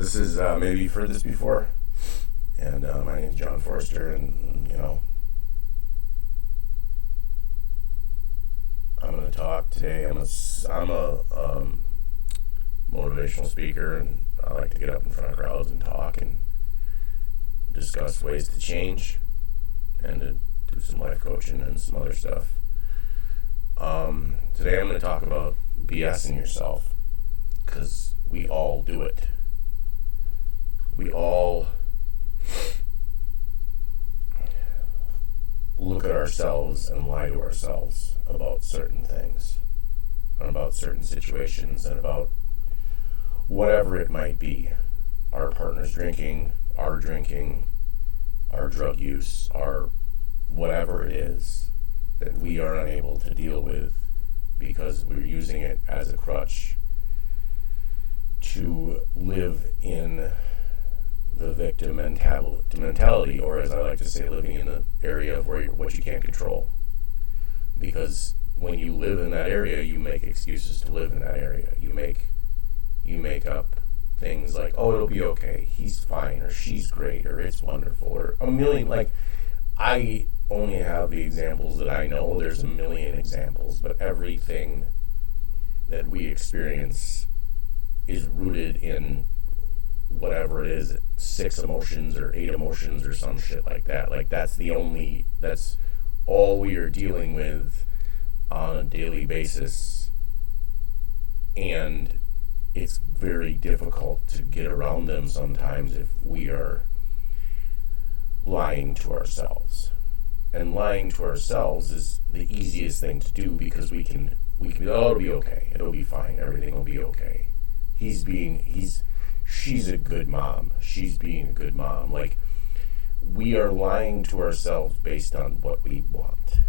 This is, maybe you've heard this before, and my name is John Forrester, and, I'm going to talk today. I'm a motivational speaker, and I like to get up in front of crowds and talk and discuss ways to change and to do some life coaching and some other stuff. Today I'm going to talk about BSing yourself, because we all do it. We all look at ourselves and lie to ourselves about certain things, and about certain situations, and about whatever it might be. Our partner's drinking, our drug use, our whatever it is that we are unable to deal with because we're using it as a crutch to live in the victim mentality, or as I like to say, living in the area of what you can't control. Because when you live in that area, you make excuses to live in that area. You make up things like, oh, it'll be okay, he's fine, or she's great, or it's wonderful, or a million. Like, I only have the examples that I know. There's a million examples, but everything that we experience is rooted in whatever it is, 6 emotions or 8 emotions or some shit like that. Like, that's all we are dealing with on a daily basis, and it's very difficult to get around them sometimes if we are lying to ourselves. And lying to ourselves is the easiest thing to do, because we can oh, it'll be okay, it'll be fine, everything will be okay. She's a good mom, she's being a good mom. Like, we are lying to ourselves based on what we want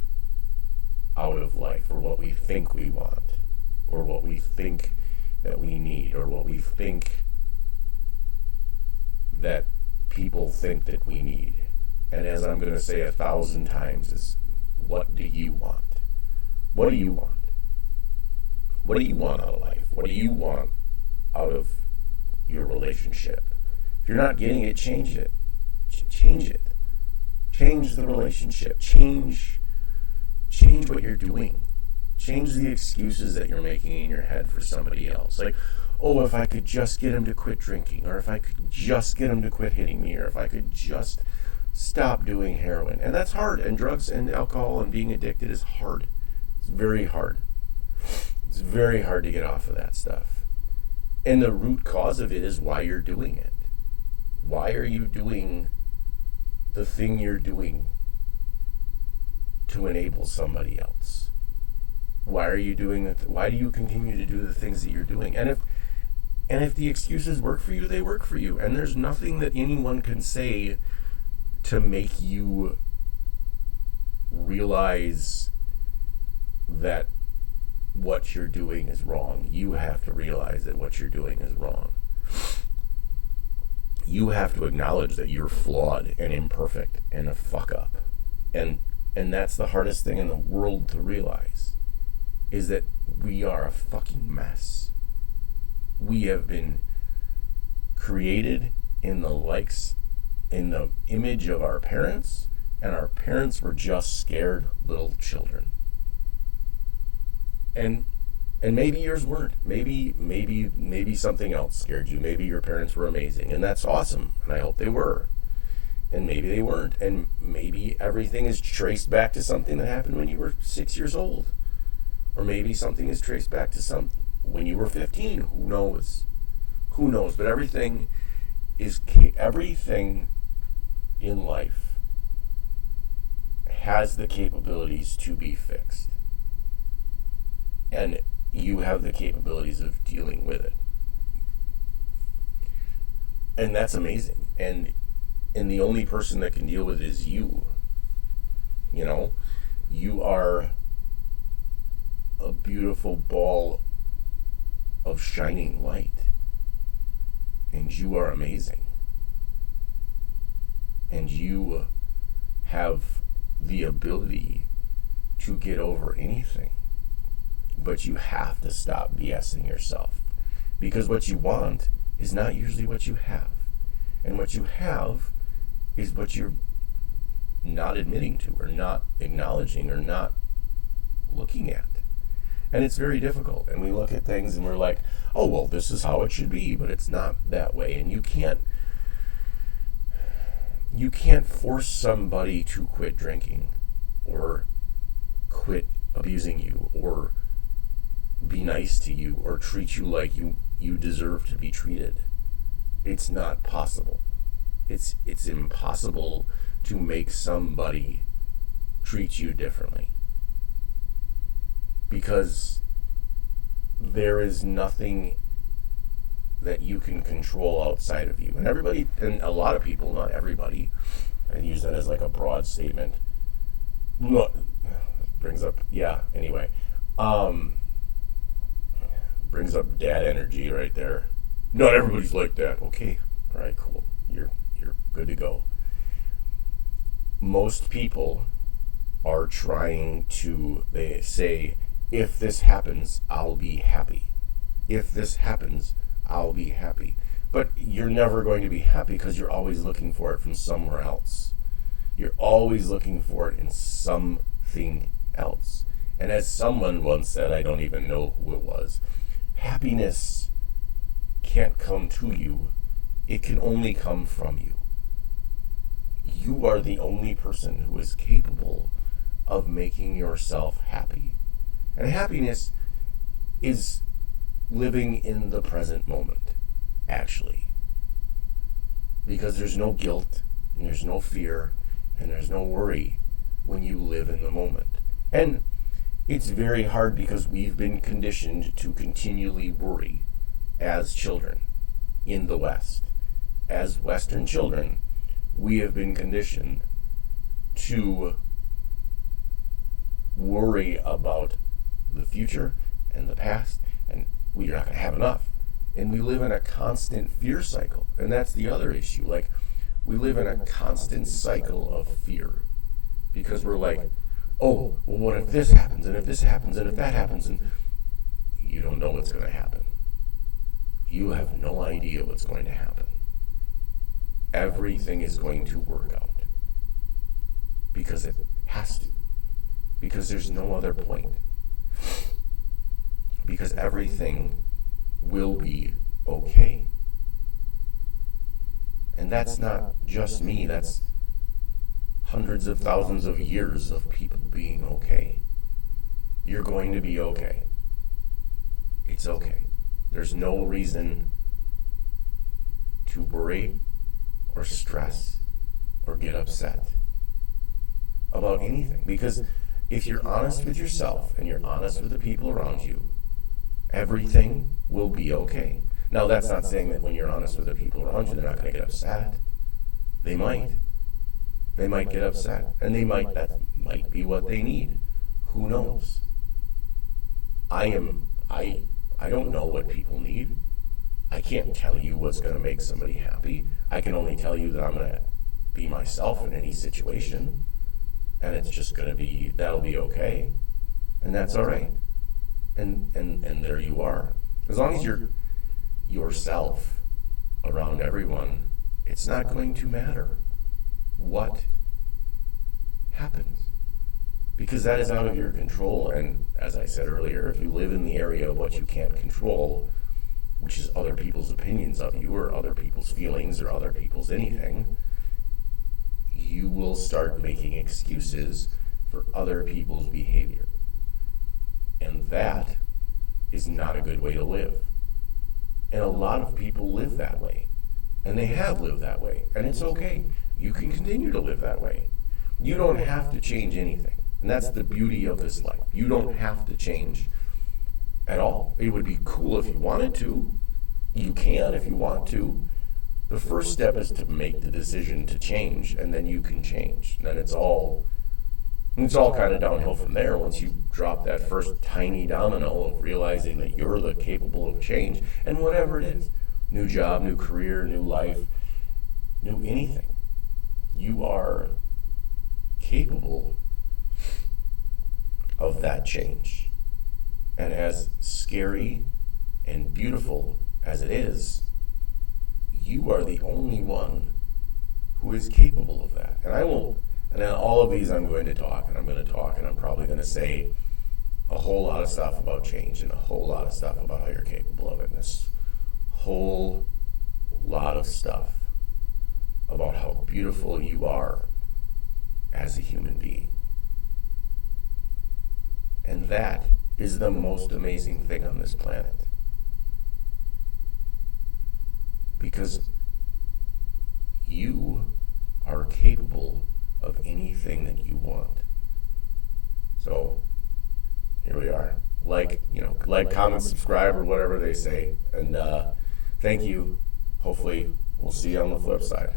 out of life, or what we think we want, or what we think that we need, or what we think that people think that we need. And as I'm going to say 1,000 times, is, what do you want? What do you want? What do you want out of life? What do you want out of your relationship? If you're not getting it, change it. Change it. Change the relationship. Change what you're doing. Change the excuses that you're making in your head for somebody else. Like, oh, if I could just get him to quit drinking, or if I could just get him to quit hitting me, or if I could just stop doing heroin. And that's hard. And drugs and alcohol and being addicted is hard. It's very hard. It's very hard to get off of that stuff. And the root cause of it is why you're doing it. Why are you doing the thing you're doing to enable somebody else? Why are you doing it? Why do you continue to do the things that you're doing? And if the excuses work for you, they work for you. And there's nothing that anyone can say to make you realize that what you're doing is wrong. You have to realize that what you're doing is wrong. You have to acknowledge that you're flawed and imperfect and a fuck up. And that's the hardest thing in the world to realize, is that we are a fucking mess. We have been created in the image of our parents, and our parents were just scared little children. And maybe yours weren't. Maybe something else scared you. Maybe your parents were amazing, and that's awesome, and I hope they were. And maybe they weren't, and maybe everything is traced back to something that happened when you were 6 years old. Or maybe something is traced back to when you were 15. Who knows? But everything in life has the capabilities to be fixed. And you have the capabilities of dealing with it. And that's amazing. And the only person that can deal with it is you. You are a beautiful ball of shining light. And you are amazing. And you have the ability to get over anything. But you have to stop BSing yourself. Because what you want is not usually what you have. And what you have is what you're not admitting to, or not acknowledging, or not looking at. And it's very difficult. And we look at things and we're like, oh, well, this is how it should be, but it's not that way. And you can't force somebody to quit drinking, or quit abusing you, or be nice to you, or treat you like you deserve to be treated. It's not possible. It's impossible to make somebody treat you differently, because there is nothing that you can control outside of you. And everybody, and a lot of people, not everybody, I use that as like a broad statement. Look, brings up, anyway. Brings up dad energy right there. Not everybody's like that. Okay, all right, cool. You're good to go. Most people are trying to, they say, if this happens, I'll be happy. If this happens, I'll be happy. But you're never going to be happy because you're always looking for it from somewhere else. You're always looking for it in something else. And as someone once said, I don't even know who it was, happiness can't come to you. It can only come from you. You are the only person who is capable of making yourself happy. And happiness is living in the present moment, actually. Because there's no guilt, and there's no fear, and there's no worry when you live in the moment. And it's very hard because we've been conditioned to continually worry as children in the West. As Western children, we have been conditioned to worry about the future and the past, and we're not going to have enough. And we live in a constant fear cycle. And that's the other issue. Like, we live in a constant cycle of fear because we're like, oh, well, what if this happens, and if this happens, and if that happens, and you don't know what's going to happen. You have no idea what's going to happen. Everything is going to work out because it has to, because there's no other point, because everything will be okay. And that's not just me, that's hundreds of thousands of years of people being okay. You're going to be okay. It's okay. There's no reason to worry or stress or get upset about anything. Because if you're honest with yourself and you're honest with the people around you, everything will be okay. Now, that's not saying that when you're honest with the people around you, they're not going to get upset. They might. They might get upset. And that might be what they need. Who knows? I don't know what people need. I can't tell you what's going to make somebody happy. I can only tell you that I'm going to be myself in any situation. And it's just going to be, that'll be okay. And that's all right. And there you are. As long as you're yourself around everyone, it's not going to matter what happens. Because that is out of your control. And as I said earlier, if you live in the area of what you can't control, which is other people's opinions of you or other people's feelings or other people's anything, you will start making excuses for other people's behavior. And that is not a good way to live. And a lot of people live that way. And they have lived that way. And it's okay. You can continue to live that way. You don't have to change anything. And that's the beauty of this life. You don't have to change at all. It would be cool if you wanted to. You can if you want to. The first step is to make the decision to change, and then you can change. And then it's all kind of downhill from there once you drop that first tiny domino of realizing that you're the capable of change, and whatever it is, new job, new career, new life, new anything. You are capable of that change. And as scary and beautiful as it is, you are the only one who is capable of that. And then all of these I'm going to talk, and I'm probably going to say a whole lot of stuff about change and a whole lot of stuff about how you're capable of it. And this whole lot of stuff about how beautiful you are as a human being. And that is the most amazing thing on this planet. Because you are capable of anything that you want. So here we are. Like, comment, subscribe, or whatever they say. And thank you. Hopefully, we'll see you on the flip side.